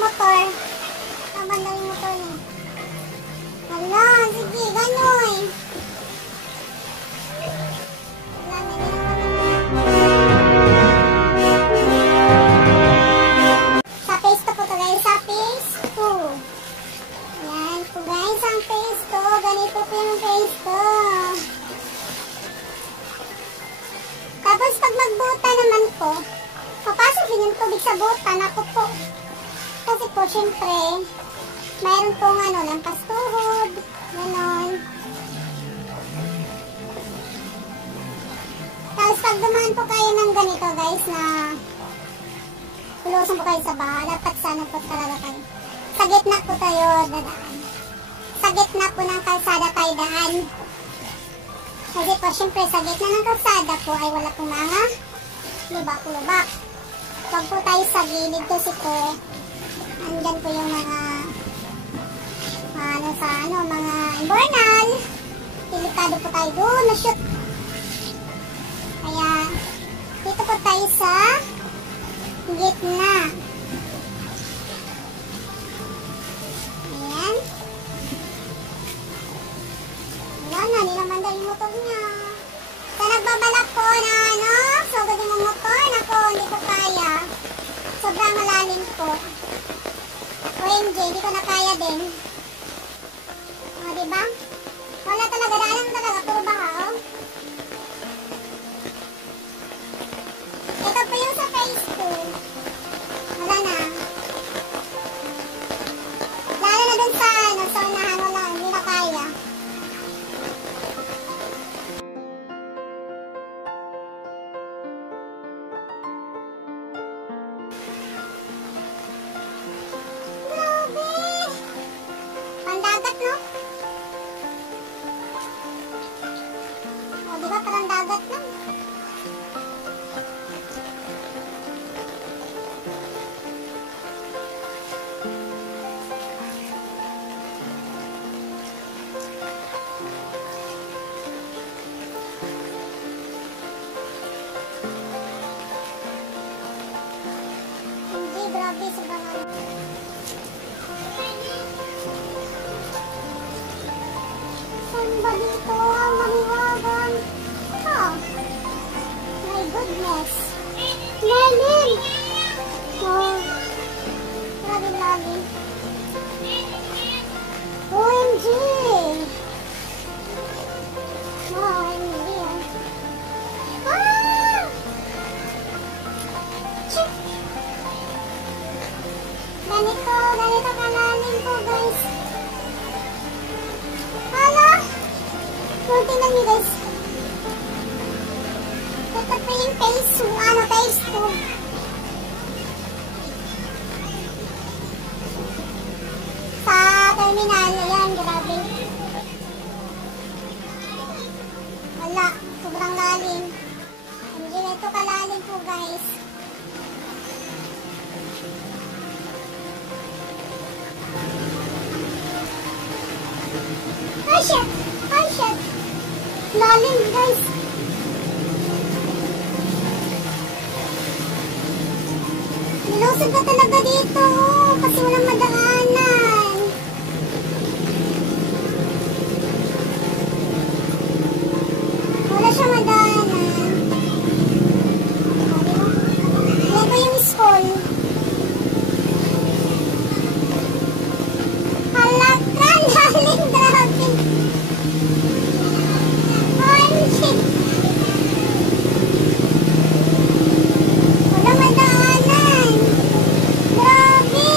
motor. Nabanda yung motor niya. Hala, sige, ganoy. Sa phase 2 po to guys, sa phase 2. Yan po guys, ang phase 2. Ganito po yung phase 2. Tapos pag magbuta naman po, papasok din yung tubig sa butan. Ako po. Kasi po, syempre, mayroon pong lampas tuhod. Ganon. Tapos pag dumaan po kayo ng ganito guys na lulusong po kayo sa baha, dapat sana po talaga kayo. Sa gitna po tayo dadaan. Sa gitna po ng kalsada tayo daan. Kasi po, syempre, sa gitna ng kalsada po ay wala pong mga lubak-lubak. Huwag po tayo sa gilid kasi po, andyan po yung mga mga imbornal. Delikado po tayo doon, na-shoot. Kaya, dito po tayo sa gitna. Ayan. Wala na, nilamanda yung motor niya. Sa nagbabalak po na sugod yung motor, nako, hindi ko kaya. Sobrang malalim po. OMG, hindi ko na kaya din. O, diba? Wala talaga, daanan mo talaga, puro baha, oh. Ito po yung sa phase 2. Wala na. Lalo na dun sa unahan, wala, hindi na kaya. Pandagat, no? O, diba parang dagat lang? Hindi, grabe, sobrang saan ba dito ang mamiwagan? Oh, my goodness. Lalim! Oh, grabe lalim. OMG! Wow, OMG. Ah! Check! Ganito kalalim po guys. Hala! Kunti lang yun guys. Ito po yung phase 2. Sa terminal, ayan, grabe. Wala, sobrang lalim. Hindi na ito kalalim po guys. Ay shit! Ay shit! Lalim guys! Nilusog ka talaga dito kasi walang madaanan. Wala siya madaanan. Ayan po yung school. Halakan! Lalim! Grabe! OMG! Wala madaanan! Grabe!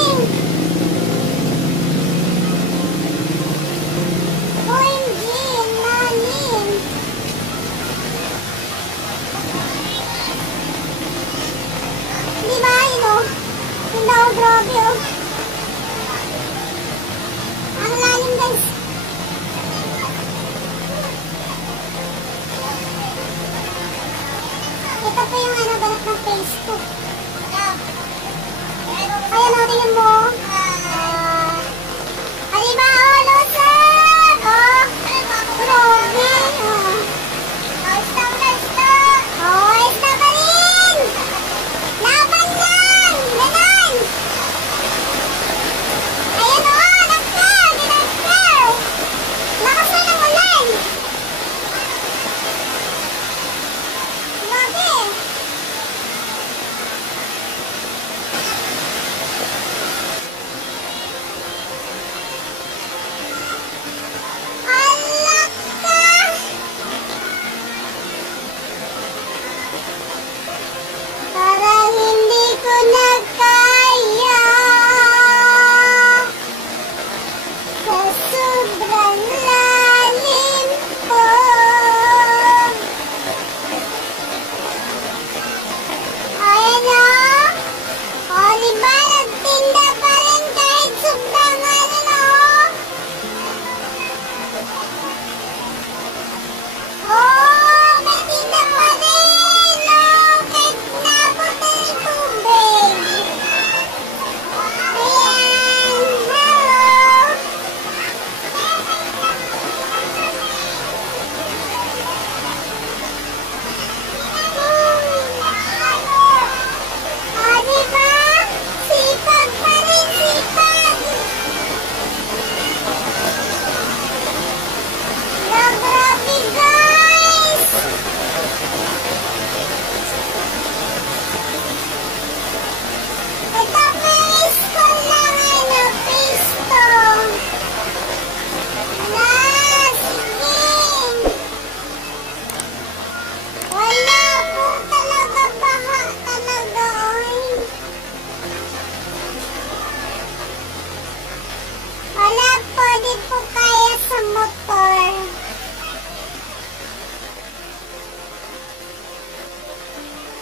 di po kaya sa motor.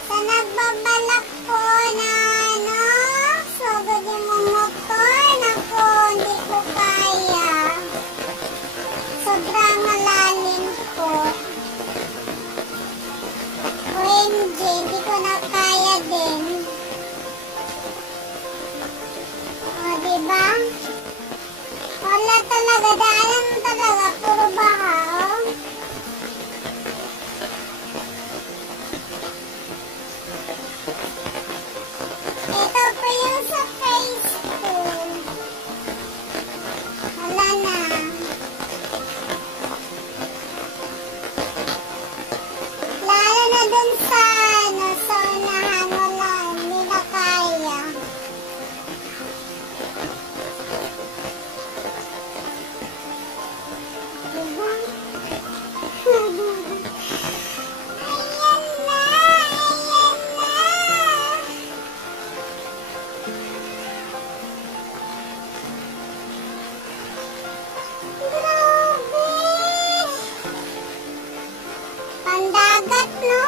Sa nagbabalak po na sugod yung motor, naku, hindi ko kaya. Sobrang malalim po. OMG, hindi ko na kaya din. O, diba? Wala talaga, daanan talaga, puro baha, oh. Ito po yung sa phase 2. Wala na. Lalo na dun sa, sa unahan, wala, hindi na kaya. Diba? Ayan na, ayan na. Grabe! Pandagat, no?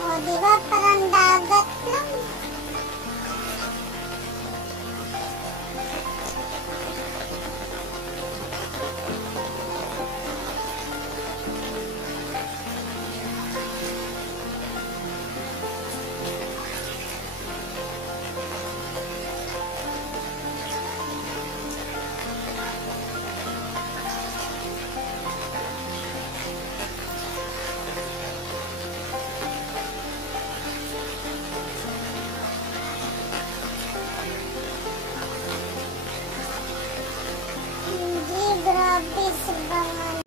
O, diba? Parang dagat lang. Hindi, grabe, sobrang